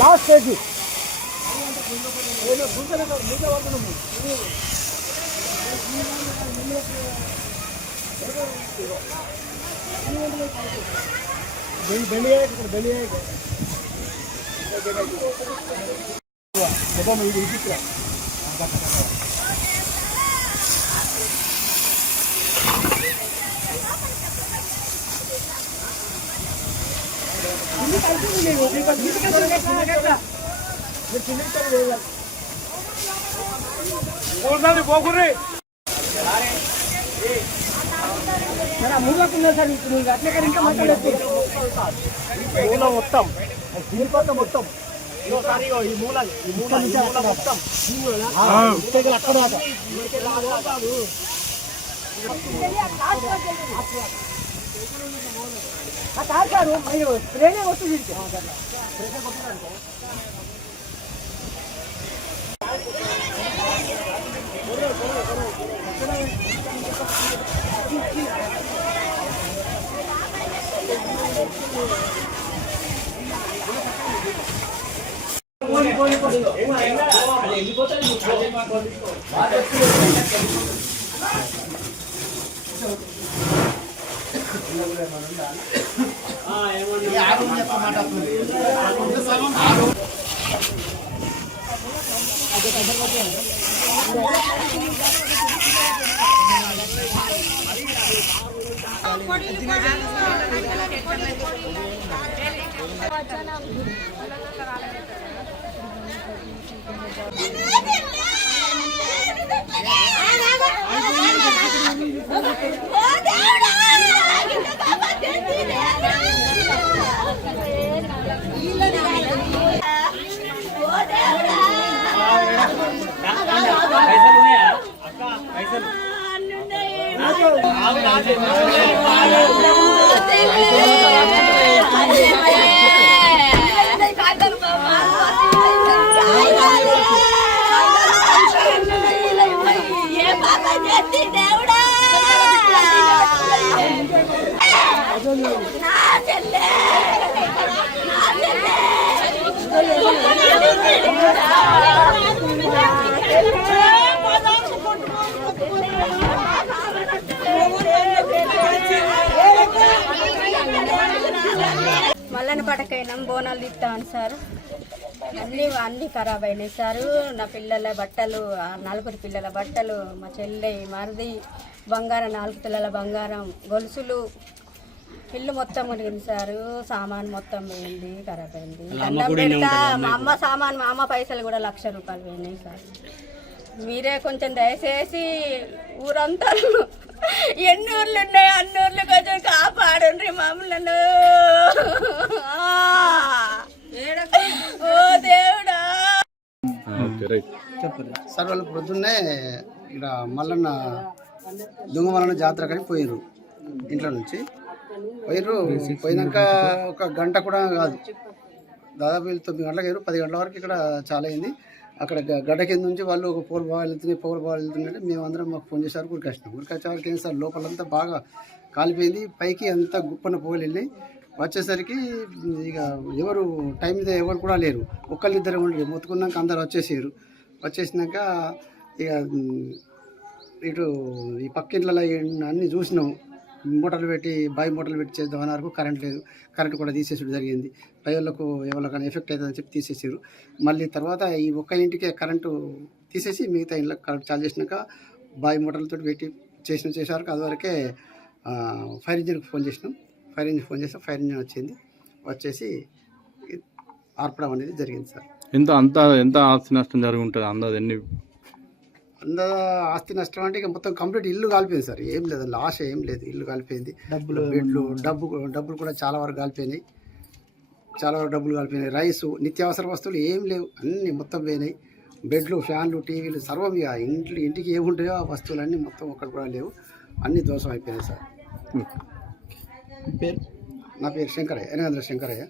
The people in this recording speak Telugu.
లాస్ట్ స్టేజ్ మూలకుందా సార్ ఇప్పుడు అట్లే కానీ ఇంకా మాట్లాడలేదు మూల మొత్తం దీనికొత్త మొత్తం ఈ మూల మొత్తం అక్కడ కాదు మీరు స్ప్రేనే వస్తుంది మల్లన్న పడకైనాం బోనాలు తిట్టాను సార్ అన్నీ ఖరాబ్ అయినాయి సారు. నా పిల్లల బట్టలు 4 పిల్లల బట్టలు, మా చెల్లె మరిది బంగారం 4 తులాల బంగారం, గొలుసులు, ఇల్లు మొత్తం మునిగింది సారు. సామాన్ మొత్తం పోయింది, ఖరాబ్ అయింది. అన్నం పెడతా మా అమ్మ సామాన్, మా అమ్మ పైసలు కూడా 1,00,000 రూపాయలు పోయినాయి సార్. మీరే కొంచెం దయచేసి ఊరంతా ఎన్ని ఊర్లు ఉన్నాయి అన్ని ఊర్లు కొంచెం కాపాడండి మమ్మల్ని. ఓ దేవుడా. సార్ వాళ్ళు పొద్దున్నే ఇక్కడ మల్లన్న దుంగమల్లన్న జాతర కానీ పోయిర్రు. ఇంట్లో నుంచి పోయినాక ఒక గంట కూడా కాదు, దాదాపు 9 గంటలకు అయ్యారు. 10 గంటల వరకు ఇక్కడ చాలా అయింది. అక్కడ గడ్డ కింద నుంచి వాళ్ళు ఒక పొగలు బాగా వెళ్తుందంటే మేమందరం మాకు ఫోన్ చేశారు. ఉరికొచ్చినాం. ఉరికొచ్చే వాళ్ళకి ఏం సార్ లోపలంతా బాగా కాలిపోయింది, పైకి అంతా గుప్పన పొగలు వెళ్ళి వచ్చేసరికి ఇక ఎవరు టైం మీద ఎవరు కూడా లేరు. ఒక్కళ్ళిద్దరు ఉండి మొత్తుకున్నాక అందరు వచ్చేసినాక ఇక ఇటు ఈ పక్కింట్లలో అన్నీ చూసినాం. మోటార్లు పెట్టి బావి మోటార్లు పెట్టి చేద్దాం అన్నారు. కరెంట్ లేదు, కరెంట్ కూడా తీసేసడం జరిగింది. ప్రజలకు ఎవరికైనా ఎఫెక్ట్ అవుతుందని చెప్పి తీసేసారు. మళ్ళీ తర్వాత ఈ ఒక్క ఇంటికే కరెంటు తీసేసి మిగతా ఇళ్ళకి కరెంట్ చార్జ్ చేసినాక బావి మోటార్లతో పెట్టి చేశారు. అదివరకే ఫైర్ ఇంజిన్కి ఫోన్ చేసినాం. ఫైర్ ఇంజిన్ ఫోన్ చేస్తే ఫైర్ ఇంజిన్ వచ్చేసి ఆర్పడం అనేది జరిగింది సార్. ఎంత ఆస్తి నష్టం జరిగి ఉంటుంది అందాజు ఎన్ని? అంత ఆస్తి నష్టం అంటే ఇక మొత్తం కంప్లీట్ ఇల్లు కాలిపోయింది సార్. ఏం లేదు, లాస్ ఏం లేదు, ఇల్లు కాలిపోయింది. డబ్బులు కూడా చాలా వరకు కాలిపోయినాయి. రైసు, నిత్యావసర వస్తువులు ఏం లేవు, అన్నీ మొత్తం పోయినాయి. బెడ్లు, ఫ్యాన్లు, టీవీలు సర్వం ఇక ఇంటికి ఏముంటాయో ఆ వస్తువులన్నీ మొత్తం ఒక్కటి కూడా లేవు, అన్నీ దోషం అయిపోయినాయి సార్. పేరు? నా పేరు శంకరయ్య, ఎనగంద్ర శంకరయ్య.